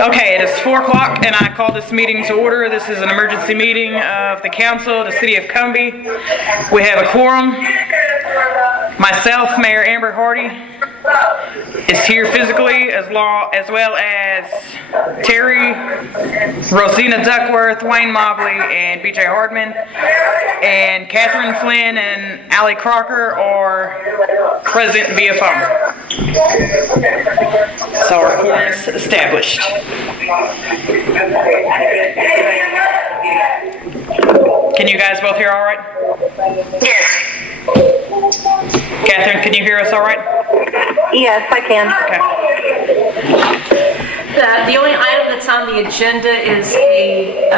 Okay, it is 4 o'clock and I call this meeting to order. This is an emergency meeting of the council of the city of Cumbie. We have a quorum. Myself, Mayor Amber Hardy, is here physically, as well as Terry, Rosina Duckworth, Wayne Mobley, and BJ Hardman. And Catherine Flynn and Allie Crocker are present via phone. So our quorum is established. Can you guys both hear all right? Yes. Catherine, can you hear us all right? Yes, I can. Okay. The only item that's on the agenda is a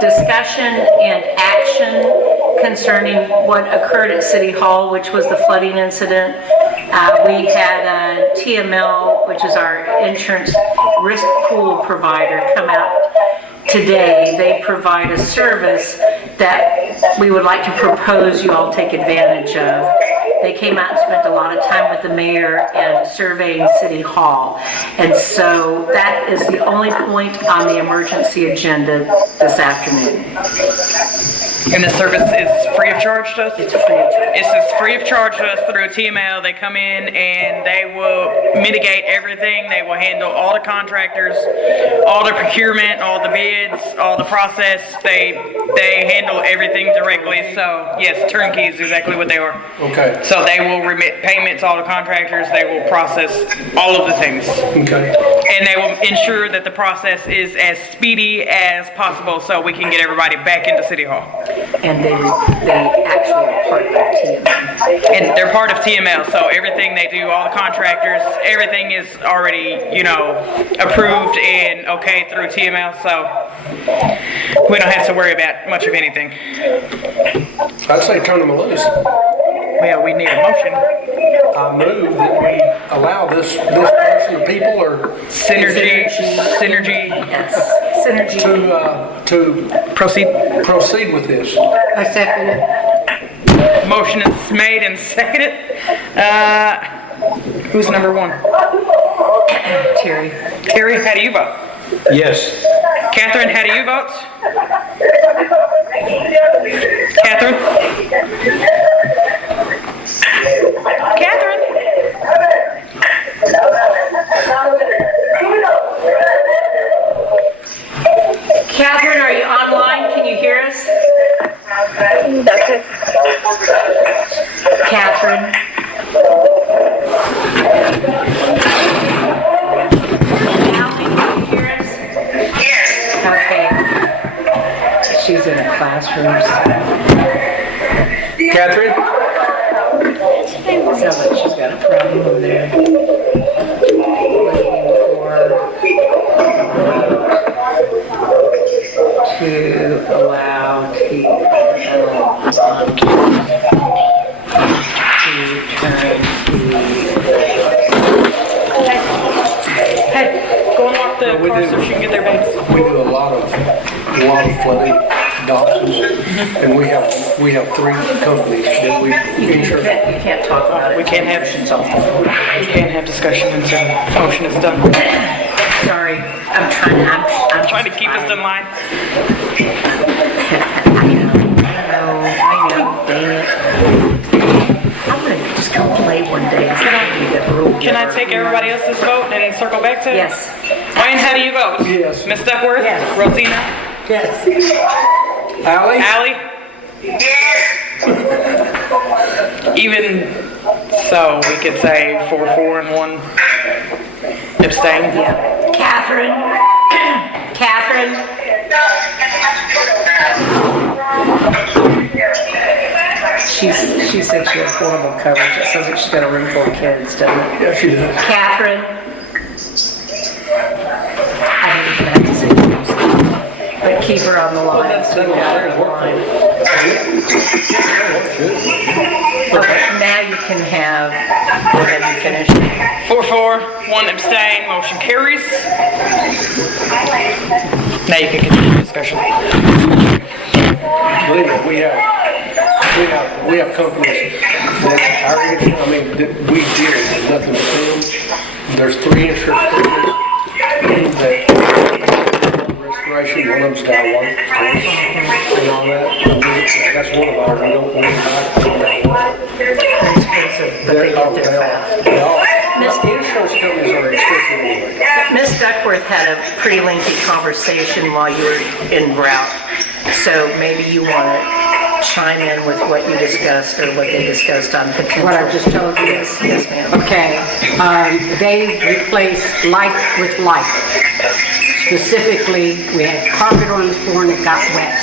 discussion and action concerning what occurred at City Hall, which was the flooding incident. We had TML, which is our insurance risk pool provider, come out today. They provide a service that we would like to propose you all take advantage of. They came out and spent a lot of time with the mayor and surveying City Hall. And so that is the only point on the emergency agenda this afternoon. And the service is free of charge to us? It's free of charge. It's free of charge to us through TML. They come in and they will mitigate everything. They will handle all the contractors, all the procurement, all the bids, all the process. They handle everything directly. So yes, turnkey is exactly what they are. Okay. So they will remit payments, all the contractors. They will process all of the things. Okay. And they will ensure that the process is as speedy as possible so we can get everybody back into City Hall. And they actually are part of TML. And they're part of TML, so everything they do, all the contractors, everything is already, approved and okay through TML, so we don't have to worry about much of anything. I'd say turn them loose. Well, we need a motion. I move that we allow this person of people or Synergy, Yes, synergy. to proceed with this. I second it. Motion is made and seconded. Who's number one? Terry. Terry, how do you vote? Yes. Catherine, how do you vote? Catherine? Catherine? Catherine, are you online? Can you hear us? Catherine? Now, can you hear us? Yes. Okay. She's in a classroom. Catherine? Sounds like she's got a problem over there. To allow TML to turn Hey, go unlock the car so she can get their bags. We do a lot of flooding adoptions, and we have 3 companies that we insure. You can't talk about it. We can't have discussion until the motion is done. Sorry, I'm Trying to keep us in line. I know, dang it. I'm gonna just come play one day. Can I take everybody else's vote and circle back to it? Yes. Wayne, how do you vote? Yes. Ms. Duckworth? Yes. Rosina? Yes. Allie? Allie? Yes. Even so, we could say 4-4 and 1 abstain. Yeah. Catherine? Catherine? She said she has horrible coverage. It sounds like she's got a room full of kids, doesn't it? Yeah, she does. Catherine? I think you're gonna have to say something. But keep her on the line. So you got her on the line. Okay, now you can have you finish. 4-4, 1 abstain, motion carries. Now you can continue the discussion. Believe it, we have companies that that we deal with nothing but them. There's 3 insurance companies Restoration, one of them's got one, of course, and all that. I mean, that's one of ours, we don't want to They're expensive, but they get there fast. The insurance companies are expensive anyway. Ms. Duckworth had a pretty lengthy conversation while you were en route, so maybe you want to chime in with what you discussed or what they discussed on potential. What I just told you? Yes, ma'am. Okay, they replaced like with like. Specifically, we had carpet on the floor and it got wet.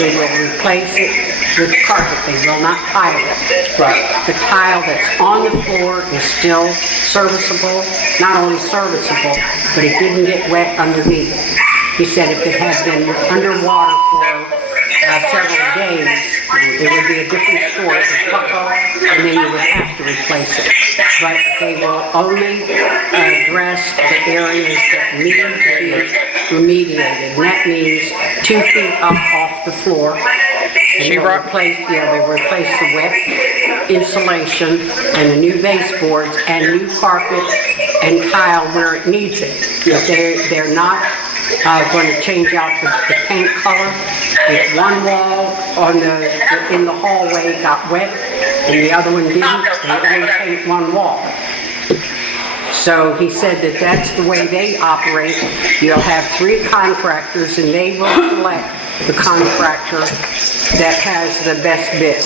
They will replace it with carpet, they will not tile it. Right. The tile that's on the floor is still serviceable, not only serviceable, but it didn't get wet underneath. He said if it had been underwater for several days, it would be a different story, it would buckle, and then you would have to replace it. But they will only address the areas that need to be remediated, and that means 2 feet up off the floor. And they'll replace, they replace the wet insulation and the new baseboards and new carpet and tile where it needs it. But they're not going to change out the paint color. If one wall in the hallway got wet and the other one didn't, they only paint one wall. So he said that that's the way they operate. You'll have 3 contractors and they will select the contractor that has the best bid.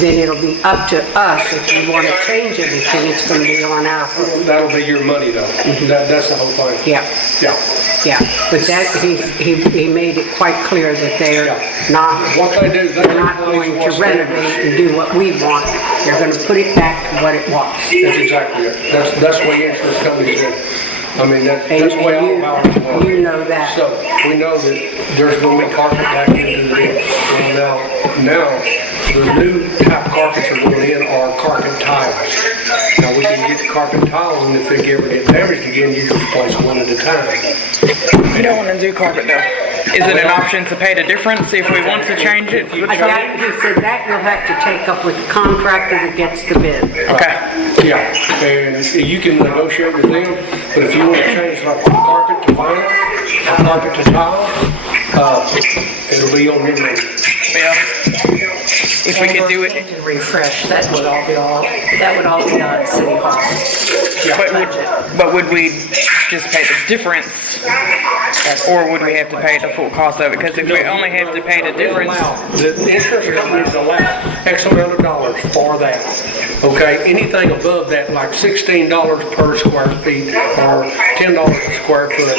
Then it'll be up to us if we want to change anything, it's going to be on our hook. That'll be your money though. That's the whole thing. Yeah. Yeah. Yeah, but that, he made it quite clear that they're not, What they do, they're not going to renovate and do what we want. They're going to put it back to what it was. That's exactly it. That's the way insurance companies do. I mean, that's the way all of ours work. You know that. So, we know that there's going to be carpet back into this. Well, now, the new type carpets are going in are carpet tiles. Now, we can get carpet tiles, and if they ever get damaged again, you just replace one at a time. You don't want to do carpet though. Is it an option to pay the difference if we want to change it? He said that you'll have to take up with the contractor that gets the bid. Okay. Yeah, and you can negotiate with them, but if you want to change like from carpet to vinyl, or carpet to tile, it'll be on your name. Yeah. If we could do it. To refresh, that would all be on City Hall. But would we just pay the difference, or would we have to pay the full cost of it? Because if we only have to pay the difference, The insurance companies allow X amount of dollars for that. Okay, anything above that, like $16 per square feet or $10 a square foot,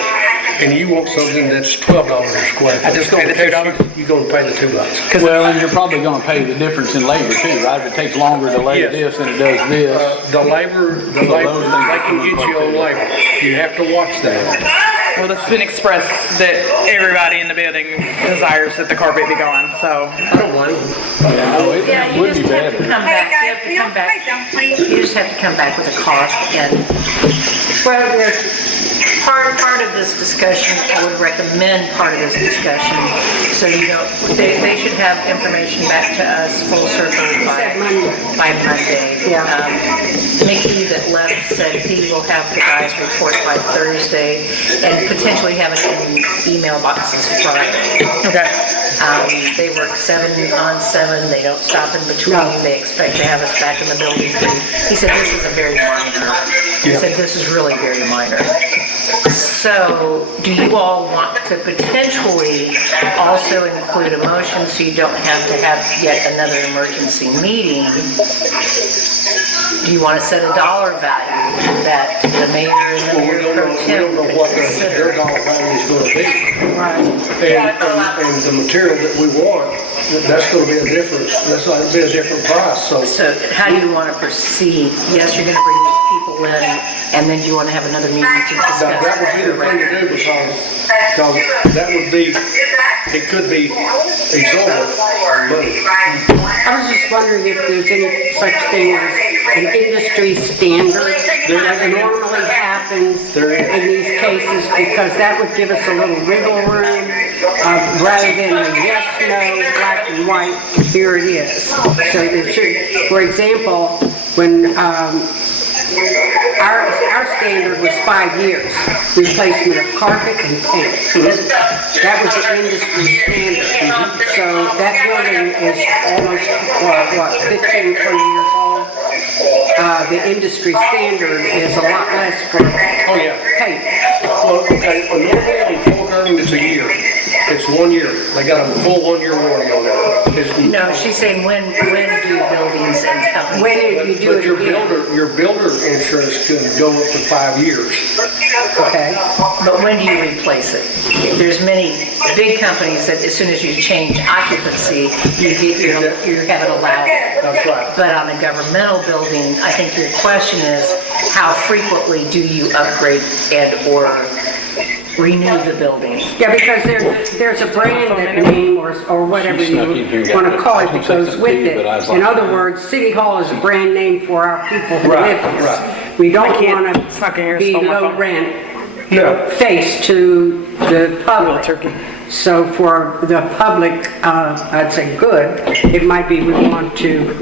and you want something that's $12 a square foot. I just pay the $2? You're gonna pay the $2. Well, and you're probably gonna pay the difference in labor too, right? If it takes longer to lay this than it does this. The labor, they can get you on labor. You have to watch that. well, it's been expressed that everybody in the building desires that the carpet be gone, so. I don't blame them. Yeah, you Would just be have to better. come back, you have to come back, you just have to come back with a cost and, well, part of this discussion, I would recommend part of this discussion, so you know, they should have information back to us full circle by Monday. Yeah. Mickey that left said he will have the guys report by Thursday and potentially have it in email boxes Friday. Okay. They work 7 on 7, they don't stop in between, they expect to have us back in the building. He said this is a very minor, he said this is really very minor. So, do you all want to potentially also include a motion so you don't have to have yet another emergency meeting? Do you want to set a dollar value that the mayor and the mayor pro We tem don't know could what their consider? dollar value is gonna be. And the material that we want, that's gonna be a different price, so. So how do you want to proceed? Yes, you're going to bring these people in, and then do you want to have another meeting to discuss? That would be the thing to do because that would be, it could be exorbitant money. I was just wondering if there's any such thing as an industry standard that normally happens in these cases, because that would give us a little wiggle room rather than a yes, no, black and white, here it is. So there should, for example, when Our standard was 5 years, replacement of carpet and paint. That was the industry standard. So that building is almost, what, 15, 20 years old? The industry standard is a lot less for Oh, yeah. paint. Well, okay, well, normally on Fort Irving, it's a year. It's 1 year. They got a full 1 year warranty on that. No, she's saying when do buildings and companies? When did you do But it your again? your builder insurance could go up to 5 years. Okay. But when do you replace it? There's many big companies that as soon as you change occupancy, you have it allowed. That's right. But on a governmental building, I think your question is, how frequently do you upgrade and/or renew the building? Yeah, because there's a brand name or whatever you want to call it that goes with it. In other words, City Hall is a brand name for our people who Right, live here. right. We don't can't- want it's not gonna hear to be us on my low phone. rent No. face to the public. turkey. So for the public, I'd say good, it might be we want to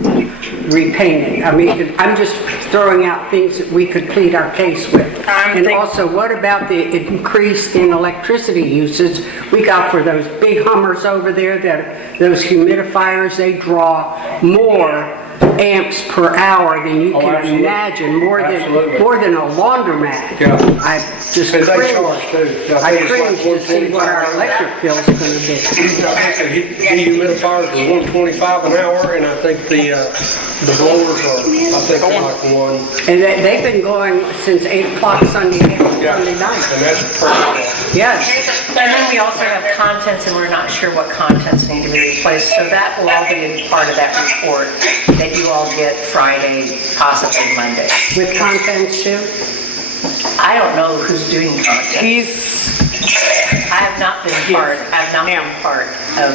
repaint it. I mean, I'm just throwing out things that we could plead our case with. And also, what about the increase in electricity usage we got for those big Hummers over there, those humidifiers, they draw more amps per hour than you can absolutely. imagine, more Absolutely. than a laundromat. Yeah. I just And they cringe. charge too. I cringe to see what our electric bill's gonna be. I think the dehumidifiers are 125 an hour, and I think the blowers are, I think they're like one. And they've been going since 8 o'clock Sunday Yeah. night. And that's perfect. Yes, And then we also have contents, and we're not sure what contents need to be replaced, so that will all be part of that report that you all get Friday, possibly Monday. with contents too. I don't know who's doing content. He's, I have not been part of,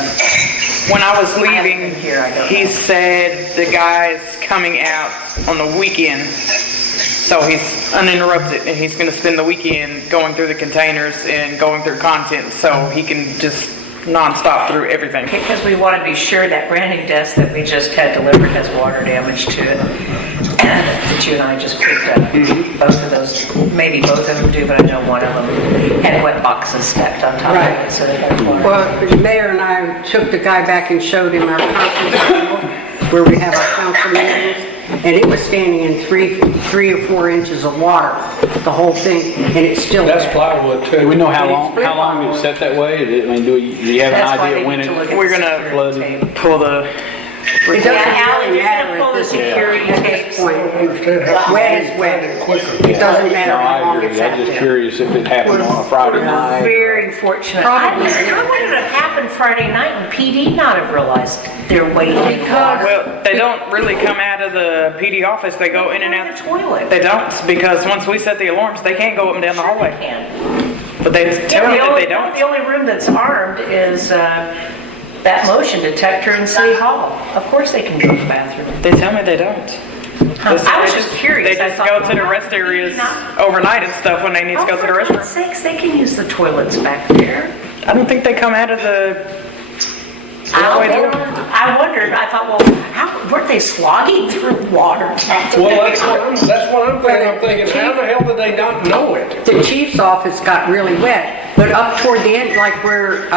when I was haven't leaving, been here, I don't he know. said the guy's coming out on the weekend. So he's uninterrupted and he's gonna spend the weekend going through the containers and going through content so he can just nonstop through everything. because we want to be sure that brand new desk that we just had delivered has water damage to it. That you and I just picked up. Both of those, maybe both of them do, but I know one of them had wet boxes stacked on top of Right. it, so they got water. Well, the mayor and I took the guy back and showed him our conference table where we have our council meetings, and it was standing in 3 or 4 inches of water, the whole thing, and it's still That's there. plywood too. Do we know how long it's set that way? I mean, do you have That's an why idea they when need to look it? at We're the gonna security tape. pull the, It doesn't Yeah, Alan, really you're matter gonna pull at the this security at tape. this point. Understand how. Wet is wet. Quicker. It doesn't matter No, how I long agree. it's I'm out just there. curious if it happened on a Friday night. Very fortunate. Probably. How would it have happened Friday night and PD not have realized their weight in water? well, they don't really come out of the PD office, they go in and The out. toilet. They don't, because once we set the alarms, they can't go up and down the hallway. Can. But they tell me that they don't. The only room that's armed is that motion detector in City Hall. Of course they can go to the bathroom. They tell me they don't. I was just curious. They I just thought, go to the well, rest areas not- overnight and stuff when they need to Oh, go to the for restroom. God's sakes, they can use the toilets back there. I don't think they come out of the doorway door. I wondered, I thought, well, how, weren't they slogging through water? Well, that's what I'm thinking. I'm thinking, how the hell did they not know it? The chief's office got really wet, but up toward the end, like where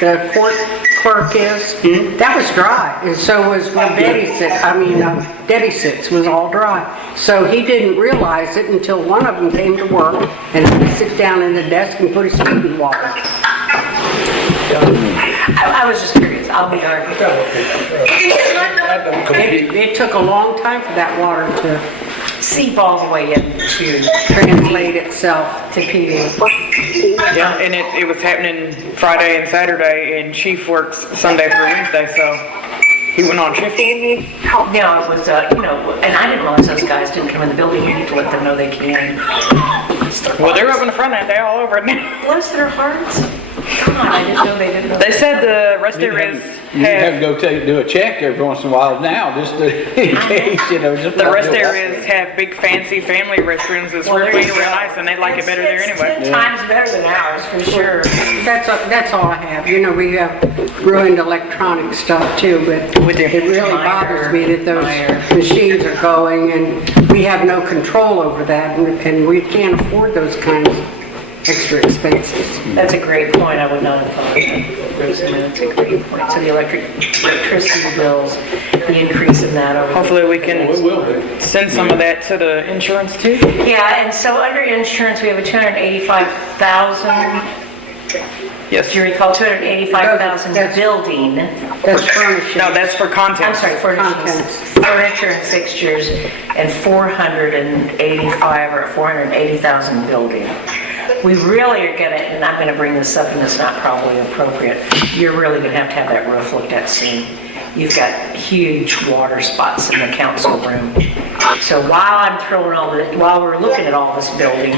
the court clerk is, that was dry, and so was where Debbie sits was all dry. So he didn't realize it until one of them came to work and had to sit down in the desk and put his feet in water. I was just curious, I'll be darned. That don't compute. It took a long time for that water to Seep all the way into translate itself. to PD. Yeah, and it was happening Friday and Saturday, and Chief works Sunday through Wednesday, so he went on shift. No, it was, and I didn't realize those guys didn't come in the building. You need to let them know they can. Well, they're up in the front end, they're all over it now. Bless their hearts. I didn't know they didn't know. They said the rest areas You have to have, go do a check every once in a while now, just in case, you know. just- the rest areas have big fancy family restrooms that's Well, there really you real go. nice and they like it better there It's anyway. 10 times better than ours, for sure. That's all I have. You know, we have ruined electronic stuff too, but We do. it really bothers me that those machines are going and we have no control over that and we can't afford those kinds of extra expenses. That's a great point, I would not have thought of that. Rosanna. That's a great point. So the electricity bills, the increase in that over. Hopefully we It can will be. send some of that to the insurance too. Yeah, and so under insurance, we have a 285,000, Yes. do you recall, 285,000 That's- building. That's furnishing. No, that's for I'm content. sorry, Contents. furniture and fixtures, and 485 or 480,000 building. We really are gonna, and I'm gonna bring this up and it's not probably appropriate, you're really gonna have that roof looked at soon. You've got huge water spots in the council room. So while we're looking at all this building,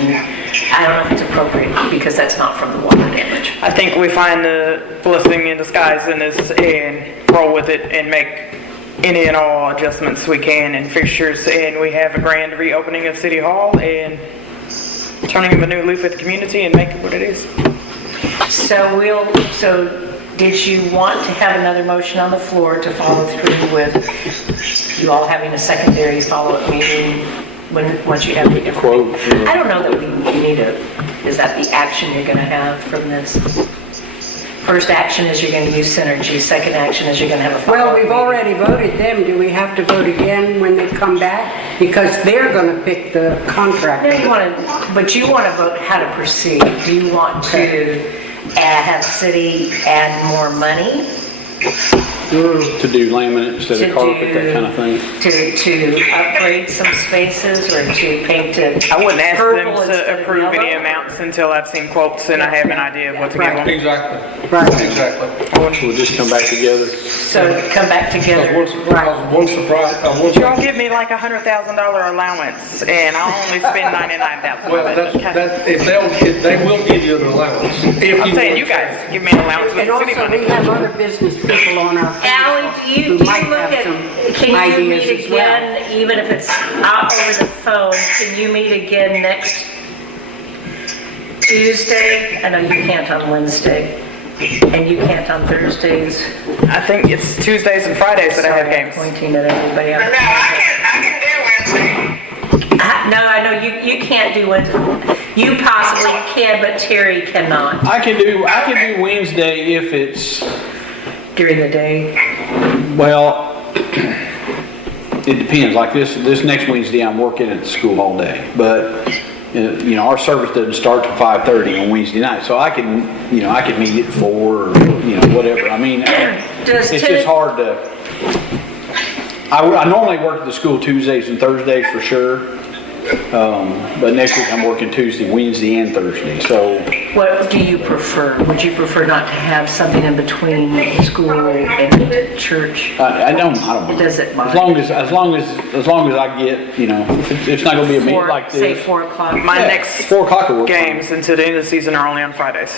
I don't know if it's appropriate because that's not from the water damage. I think we find the blessing in disguise in this and roll with it and make any and all adjustments we can in fixtures. And we have a grand reopening of City Hall and turning of a new leaf at the community and make it what it is. So did you want to have another motion on the floor to follow through with you all having a secondary follow-up meeting once you have the Quote. I don't know that we need is that the action you're gonna have from this? First action is you're gonna use Synergy, second action is you're gonna have a follow-up Well, we've meeting. already voted them. Do we have to vote again when they come back? Because they're gonna pick the No, contractor. you but you wanna vote how to proceed. Do you want to have city add more money? To do laminate instead To of carpet, that do- kind of thing. To upgrade some spaces or to paint it I wouldn't ask them purple instead to of approve any yellow? amounts until I've seen quotes and I have an idea of what to give them. Exactly. Right. Exactly. We'll just come back together. So come back Because together. one surprise, Y'all give me like $100,000 allowance and I'll only spend $99,000. well, if they will give you an allowance. If I'm saying want you to. guys give me an allowance with And the city also, we money. have other business people on our Ally, council do you who might look have at, some can you ideas meet as well. again, even if it's out over the phone, can you meet again next Tuesday? I know you can't on Wednesday, and you can't on Thursdays. I think it's Tuesdays and Fridays that I have Sorry, I'm games. pointing at everybody No, else. I can do Wednesday. No, I know you can't do Wednesday. You possibly can, but Terry cannot I can do Wednesday if it's, during the day. well, it depends. Like this next Wednesday, I'm working at the school all day. But, you know, our service doesn't start till 5:30 on Wednesday night. So I can meet at 4 or, whatever. I mean, Does it's Terry- just hard to, I normally work at the school Tuesdays and Thursdays for sure. But next week I'm working Tuesday, Wednesday, and Thursday. So What do you prefer? Would you prefer not to have something in between school and church? I don't mind. Does it mind? As long as I get, if it's not gonna be a meeting like Say this. 4 o'clock. My Yeah, next 4 o'clock will work. games until the end of the season are only on Fridays.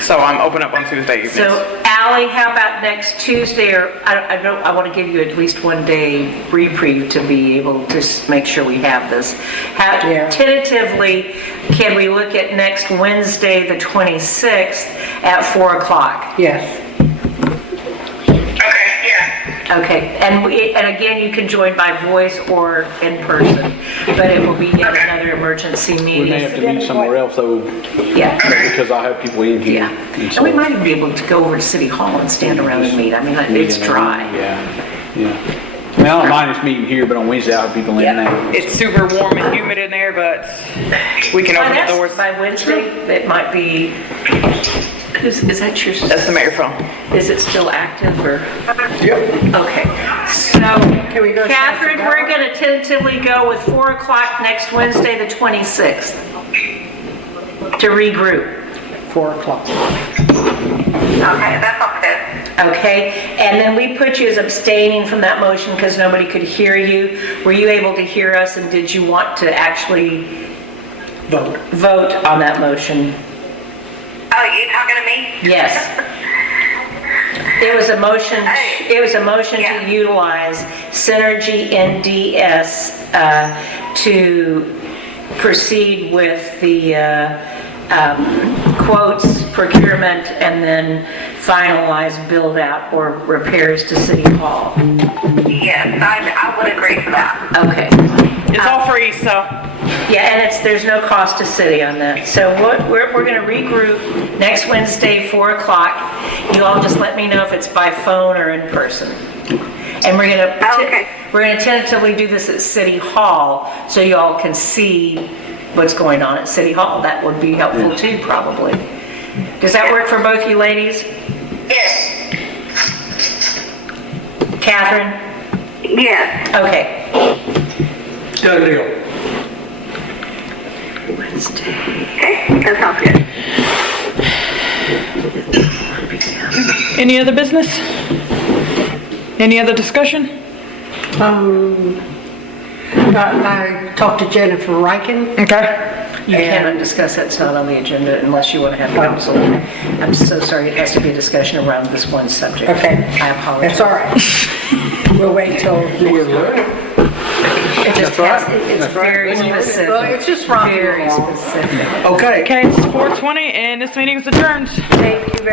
So I'm open up on Tuesday evenings. So Ally, how about next Tuesday, or I want to give you at least one day reprieve to be able to make sure we have this. Yeah. Tentatively, can we look at next Wednesday, the 26th at 4 o'clock? Yes. Okay, yeah. Okay, and again, you can join by voice or in person, but it will be yet another emergency We may have meeting. to meet somewhere else though, Yeah. because I have people in here. Yeah, and and so- we might even be able to go over to City Hall and stand around and meet. I mean, it's dry. Yeah. I mean, I don't mind us meeting here, but on Wednesday I have people in Yeah. there. It's super warm and humid in there, but we can By open the that's- doors. By Wednesday, it might be, is that your, That's the mayor phone. is it still active or? Yep. Okay, so Can we go Catherine, check it we're out? gonna tentatively go with 4 o'clock next Wednesday, the 26th, to regroup. 4 o'clock. Okay, that's okay. Okay, and then we put you as abstaining from that motion because nobody could hear you. Were you able to hear us, and did you want to actually Vote. vote on that motion? Oh, you talking to me? Yes. It was a motion Yeah. to utilize Synergy NDS to proceed with the quotes, procurement, and then finalize build-out or repairs to City Hall. Yes, I would agree to that. Okay. It's all free, so. Yeah, and there's no cost to city on that. So we're gonna regroup next Wednesday, 4 o'clock. You all just let me know if it's by phone or in person. And we're Okay. gonna tentatively do this at City Hall, so you all can see what's going on at City Hall. That would be helpful too, probably. Does that work for both you ladies? Yes. Catherine? Yes. Okay. Done deal. Wednesday. Okay, that sounds good. Any other business? Any other discussion? I talked to Jennifer Riken. Okay. You cannot discuss that, it's not on the agenda unless you want to have council. I'm so sorry, it has to be a discussion around this one subject. Okay. I apologize. That's all right. We'll wait till We're next time. learning. It just has, it's very specific. Well, it's just rocking Very along. specific. Okay. Okay, it's 4:20 and this meeting is adjourned. Thank you very